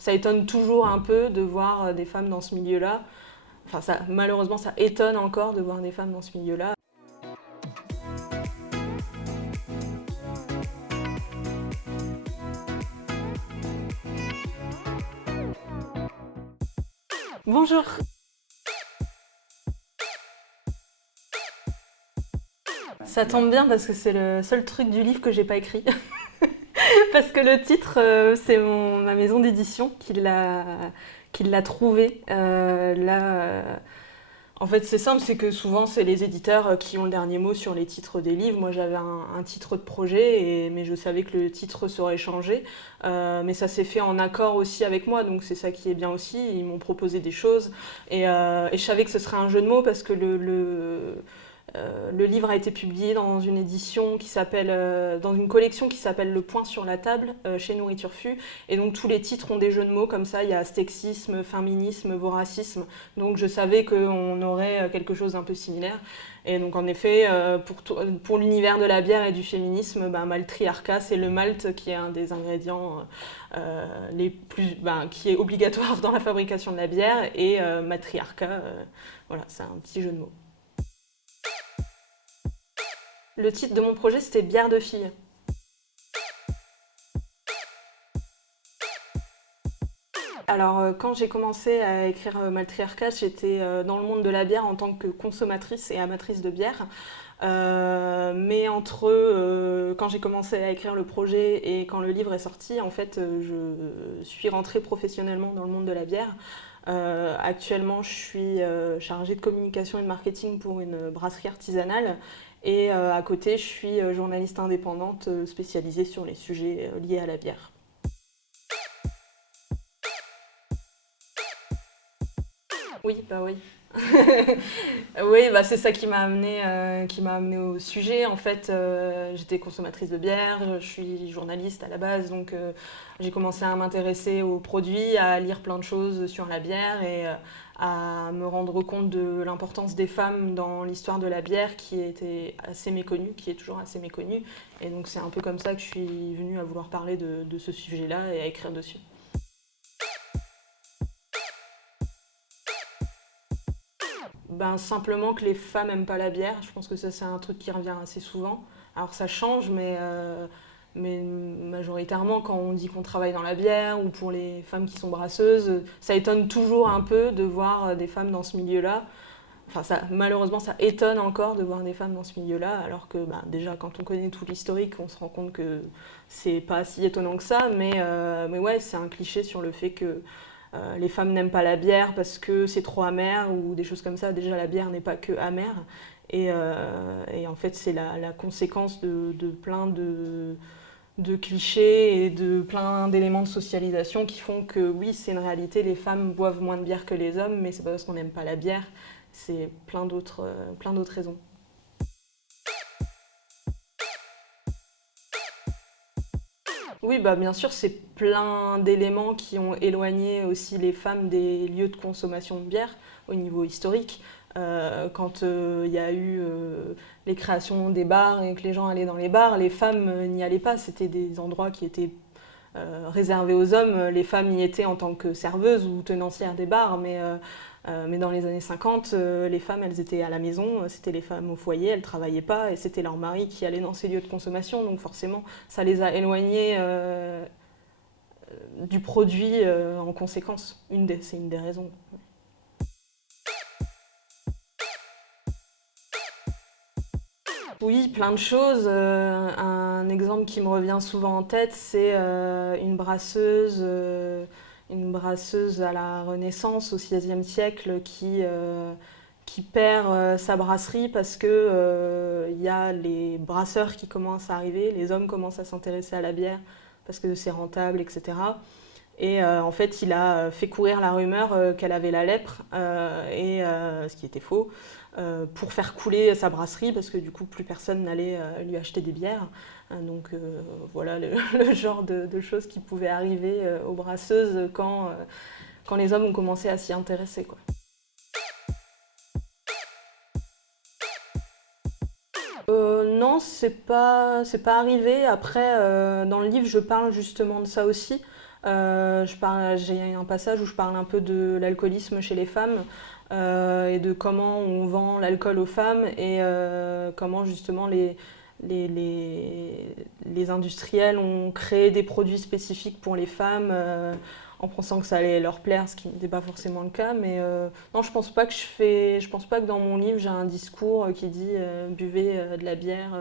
ça étonne toujours un peu de voir des femmes dans ce milieu-là. Enfin, malheureusement, ça étonne encore de voir des femmes dans ce milieu-là. Bonjour. Ça tombe bien parce que c'est le seul truc du livre que j'ai pas écrit. Parce que le titre, c'est ma maison d'édition qui l'a trouvé. En fait, c'est simple, c'est que souvent, c'est les éditeurs qui ont le dernier mot sur les titres des livres. Moi, j'avais un titre de projet, mais je savais que le titre serait changé. Mais ça s'est fait en accord aussi avec moi, donc c'est ça qui est bien aussi. Ils m'ont proposé des choses. Et je savais que ce serait un jeu de mots parce que le livre a été publié dans une édition dans une collection qui s'appelle Le Point sur la table chez Nourriture Fu. Et donc tous les titres ont des jeux de mots comme ça. Il y a stexisme, féminisme, voracisme. Donc je savais qu'on aurait quelque chose d'un peu similaire. Et donc en effet, pour l'univers de la bière et du féminisme, maltriarcat, c'est le malt qui est un des ingrédients qui est obligatoire dans la fabrication de la bière. Et matriarcat, voilà, c'est un petit jeu de mots. Le titre de mon projet, c'était Bière de fille. Alors, quand j'ai commencé à écrire Maltriarcat, j'étais dans le monde de la bière en tant que consommatrice et amatrice de bière. Mais quand j'ai commencé à écrire le projet et quand le livre est sorti, en fait, je suis rentrée professionnellement dans le monde de la bière. Actuellement, je suis chargée de communication et de marketing pour une brasserie artisanale. Et à côté, je suis journaliste indépendante spécialisée sur les sujets liés à la bière. Oui, bah oui. Oui, c'est ça qui m'a amené au sujet. En fait, j'étais consommatrice de bière, je suis journaliste à la base, donc j'ai commencé à m'intéresser aux produits, à lire plein de choses sur la bière et à me rendre compte de l'importance des femmes dans l'histoire de la bière qui était assez méconnue, qui est toujours assez méconnue. Et donc c'est un peu comme ça que je suis venue à vouloir parler de ce sujet-là et à écrire dessus. Simplement que les femmes n'aiment pas la bière. Je pense que ça, c'est un truc qui revient assez souvent. Alors ça change, mais majoritairement, quand on dit qu'on travaille dans la bière ou pour les femmes qui sont brasseuses, ça étonne toujours un peu de voir des femmes dans ce milieu-là. Enfin, malheureusement, ça étonne encore de voir des femmes dans ce milieu-là, alors que déjà, quand on connaît tout l'historique, on se rend compte que c'est pas si étonnant que ça. Mais ouais, c'est un cliché sur le fait que les femmes n'aiment pas la bière parce que c'est trop amer ou des choses comme ça. Déjà, la bière n'est pas que amère. Et en fait, c'est la conséquence de plein de clichés et de plein d'éléments de socialisation qui font que oui, c'est une réalité, les femmes boivent moins de bière que les hommes, mais c'est pas parce qu'on n'aime pas la bière, c'est plein d'autres raisons. Oui, bien sûr, c'est plein d'éléments qui ont éloigné aussi les femmes des lieux de consommation de bière au niveau historique. Quand il y a eu les créations des bars et que les gens allaient dans les bars, les femmes n'y allaient pas. C'était des endroits qui étaient réservés aux hommes. Les femmes y étaient en tant que serveuses ou tenancières des bars, mais dans les années 50, les femmes, elles étaient à la maison, c'était les femmes au foyer, elles ne travaillaient pas, et c'était leur mari qui allait dans ces lieux de consommation, donc forcément, ça les a éloignées du produit en conséquence. C'est une des raisons. Oui, plein de choses. Un exemple qui me revient souvent en tête, c'est une brasseuse à la Renaissance, au XVIe siècle, qui perd sa brasserie parce que y a les brasseurs qui commencent à arriver, les hommes commencent à s'intéresser à la bière parce que c'est rentable, etc. Et en fait, il a fait courir la rumeur qu'elle avait la lèpre, ce qui était faux, pour faire couler sa brasserie, parce que du coup, plus personne n'allait lui acheter des bières. Donc voilà le genre de choses qui pouvaient arriver aux brasseuses quand les hommes ont commencé à s'y intéresser, quoi. Non, c'est pas arrivé. Après, dans le livre, je parle justement de ça aussi. J'ai un passage où je parle un peu de l'alcoolisme chez les femmes et de comment on vend l'alcool aux femmes et comment justement les, les, les industriels ont créé des produits spécifiques pour les femmes en pensant que ça allait leur plaire, ce qui n'était pas forcément le cas. Mais non, je pense pas que dans mon livre j'ai un discours qui dit buvez de la bière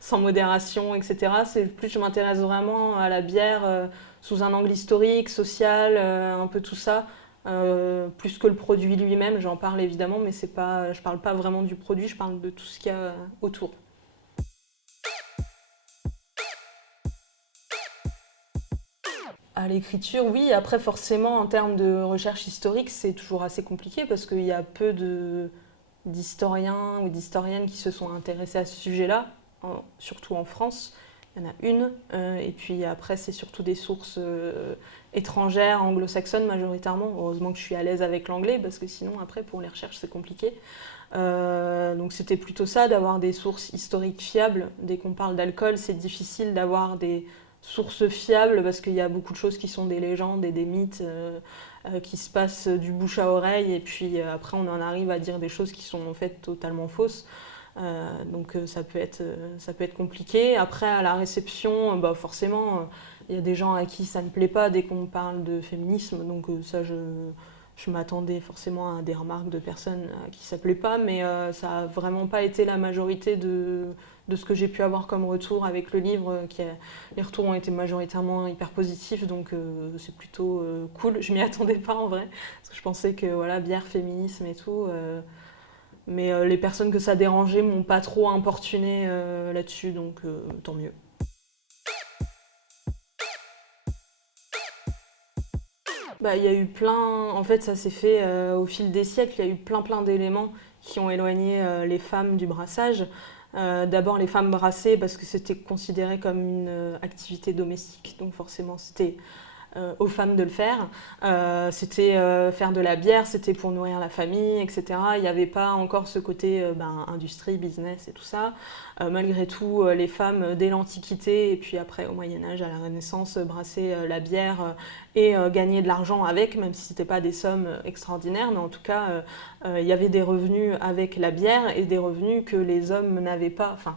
sans modération, etc. C'est plus je m'intéresse vraiment à la bière sous un angle historique, social, un peu tout ça. Plus que le produit lui-même, j'en parle évidemment, mais c'est pas, je parle pas vraiment du produit, je parle de tout ce qu'il y a autour. À l'écriture, oui. Après, forcément, en termes de recherche historique, c'est toujours assez compliqué parce qu'il y a peu d'historiens ou d'historiennes qui se sont intéressés à ce sujet-là, surtout en France. Il y en a une. Et puis après, c'est surtout des sources étrangères, anglo-saxonnes majoritairement. Heureusement que je suis à l'aise avec l'anglais parce que sinon, après, pour les recherches, c'est compliqué. Donc c'était plutôt ça, d'avoir des sources historiques fiables. Dès qu'on parle d'alcool, c'est difficile d'avoir des sources fiables parce qu'il y a beaucoup de choses qui sont des légendes et des mythes qui se passent du bouche à oreille et puis après on en arrive à dire des choses qui sont en fait totalement fausses. Donc ça peut être compliqué. Après à la réception, bah, forcément il y a des gens à qui ça ne plaît pas dès qu'on parle de féminisme, donc ça je m'attendais forcément à des remarques de personnes à qui ça ne plaît pas, mais ça n'a vraiment pas été la majorité de ce que j'ai pu avoir comme retour avec le livre. Les retours ont été majoritairement hyper positifs, donc c'est plutôt cool. Je m'y attendais pas en vrai, parce que je pensais que voilà, bière, féminisme et tout. Mais les personnes que ça dérangeait m'ont pas trop importuné là-dessus, donc tant mieux. Bah, il y a eu plein, en fait ça s'est fait au fil des siècles, il y a eu plein d'éléments qui ont éloigné les femmes du brassage. D'abord les femmes brassées parce que c'était considéré comme une activité domestique, donc forcément c'était aux femmes de le faire. C'était faire de la bière, c'était pour nourrir la famille, etc. Il n'y avait pas encore ce côté industrie, business et tout ça. Malgré tout, les femmes, dès l'Antiquité et puis après au Moyen-Âge, à la Renaissance, brassaient la bière et gagnaient de l'argent avec, même si ce n'était pas des sommes extraordinaires, mais en tout cas, il y avait des revenus avec la bière et des revenus que les hommes n'avaient pas. Enfin,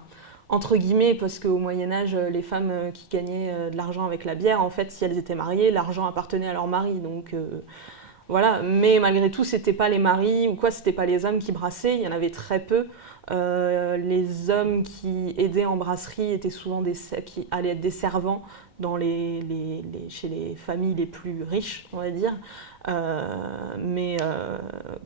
entre guillemets, parce qu'au Moyen-Âge, les femmes qui gagnaient de l'argent avec la bière, en fait, si elles étaient mariées, l'argent appartenait à leur mari. Donc voilà, mais malgré tout, c'était pas les maris ou quoi, c'était pas les hommes qui brassaient, il y en avait très peu. Les hommes qui aidaient en brasserie étaient souvent qui allaient être des servants chez les familles les plus riches, on va dire. Mais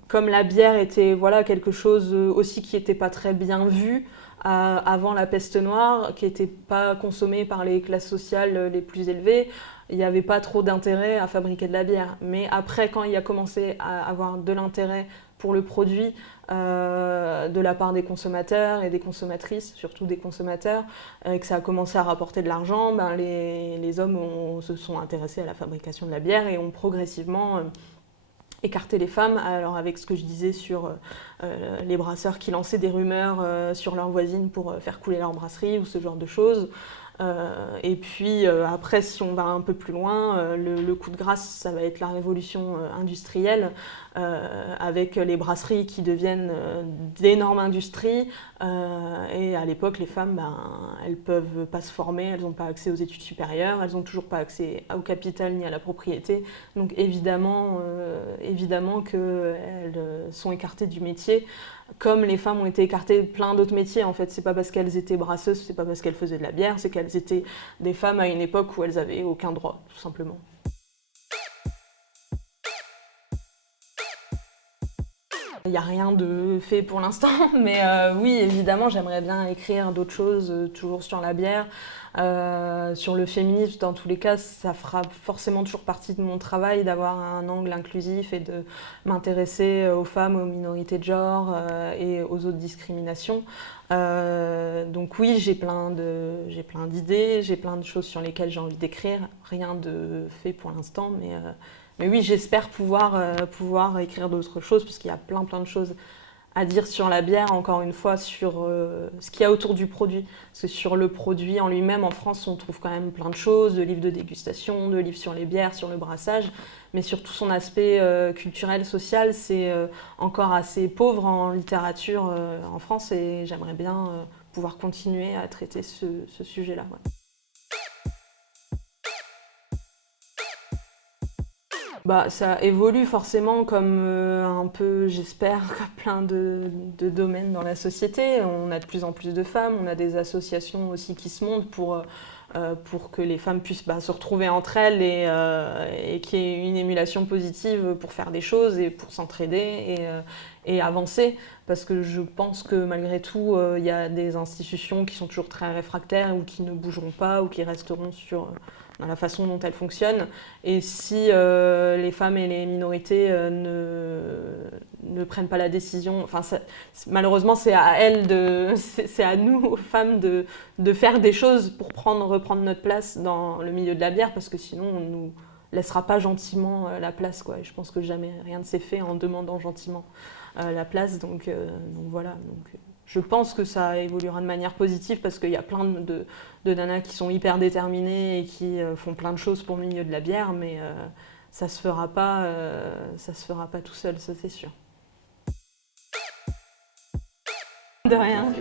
comme la bière était voilà, quelque chose aussi qui n'était pas très bien vu, avant la peste noire, qui n'était pas consommée par les classes sociales les plus élevées, il n'y avait pas trop d'intérêt à fabriquer de la bière. Mais après, quand il a commencé à avoir de l'intérêt pour le produit de la part des consommateurs et des consommatrices, surtout des consommateurs, et que ça a commencé à rapporter de l'argent, les hommes se sont intéressés à la fabrication de la bière et ont progressivement écarter les femmes. Alors avec ce que je disais sur les brasseurs qui lançaient des rumeurs sur leurs voisines pour faire couler leur brasserie ou ce genre de choses. Et puis après, si on va un peu plus loin, le coup de grâce, ça va être la révolution industrielle avec les brasseries qui deviennent d'énormes industries. Et à l'époque, les femmes, elles peuvent pas se former, elles n'ont pas accès aux études supérieures, elles n'ont toujours pas accès au capital ni à la propriété. Donc évidemment qu'elles sont écartées du métier. Comme les femmes ont été écartées de plein d'autres métiers, en fait, c'est pas parce qu'elles étaient brasseuses, c'est pas parce qu'elles faisaient de la bière, c'est qu'elles étaient des femmes à une époque où elles avaient aucun droit, tout simplement. Il n'y a rien de fait pour l'instant, mais oui, évidemment, j'aimerais bien écrire d'autres choses, toujours sur la bière. Sur le féminisme, dans tous les cas, ça fera forcément toujours partie de mon travail d'avoir un angle inclusif et de m'intéresser aux femmes, aux minorités de genre et aux autres discriminations. Donc oui, j'ai plein d'idées, j'ai plein de choses sur lesquelles j'ai envie d'écrire. Rien de fait pour l'instant, mais oui, j'espère pouvoir écrire d'autres choses parce qu'il y a plein de choses à dire sur la bière, encore une fois, sur ce qu'il y a autour du produit. Parce que sur le produit en lui-même, en France, on trouve quand même plein de choses, de livres de dégustation, de livres sur les bières, sur le brassage, mais sur tout son aspect culturel, social, c'est encore assez pauvre en littérature en France, et j'aimerais bien pouvoir continuer à traiter ce sujet-là. Ouais. Bah, ça évolue forcément comme un peu, j'espère, comme plein de domaines dans la société. On a de plus en plus de femmes, on a des associations aussi qui se montent pour que les femmes puissent se retrouver entre elles et qu'il y ait une émulation positive pour faire des choses et pour s'entraider et avancer. Parce que je pense que malgré tout, il y a des institutions qui sont toujours très réfractaires ou qui ne bougeront pas ou qui resteront dans la façon dont elles fonctionnent. Et si les femmes et les minorités ne prennent pas la décision, malheureusement c'est à elles, c'est à nous, femmes, de faire des choses pour reprendre notre place dans le milieu de la bière, parce que sinon on ne nous laissera pas gentiment la place, quoi. Et je pense que jamais rien ne s'est fait en demandant gentiment la place, donc voilà. Je pense que ça évoluera de manière positive parce qu'il y a plein de nanas qui sont hyper déterminées et qui font plein de choses pour le milieu de la bière, mais ça se fera pas tout seul, ça c'est sûr. De rien.